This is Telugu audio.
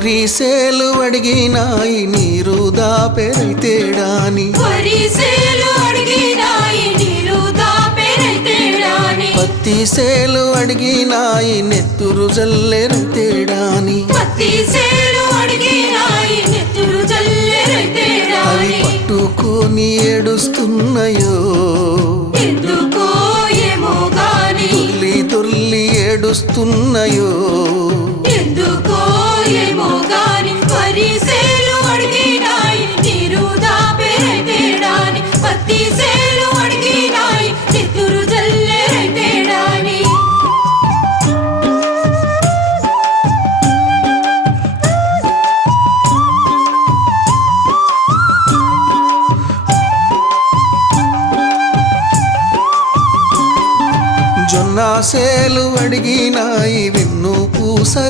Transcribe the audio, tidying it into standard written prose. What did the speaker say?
వరిసేలు అడిగినాయి నీరు దాపెరైతేడాని పత్తి సేలు అడిగినాయి నెత్తురు జల్లెరైతేడాని అవి పట్టుకొని ఏడుస్తున్నాయో దొర్లి దొర్లి ఏడుస్తున్నాయో జొన్న సేలు అడిగినాయి వెన్ను పూస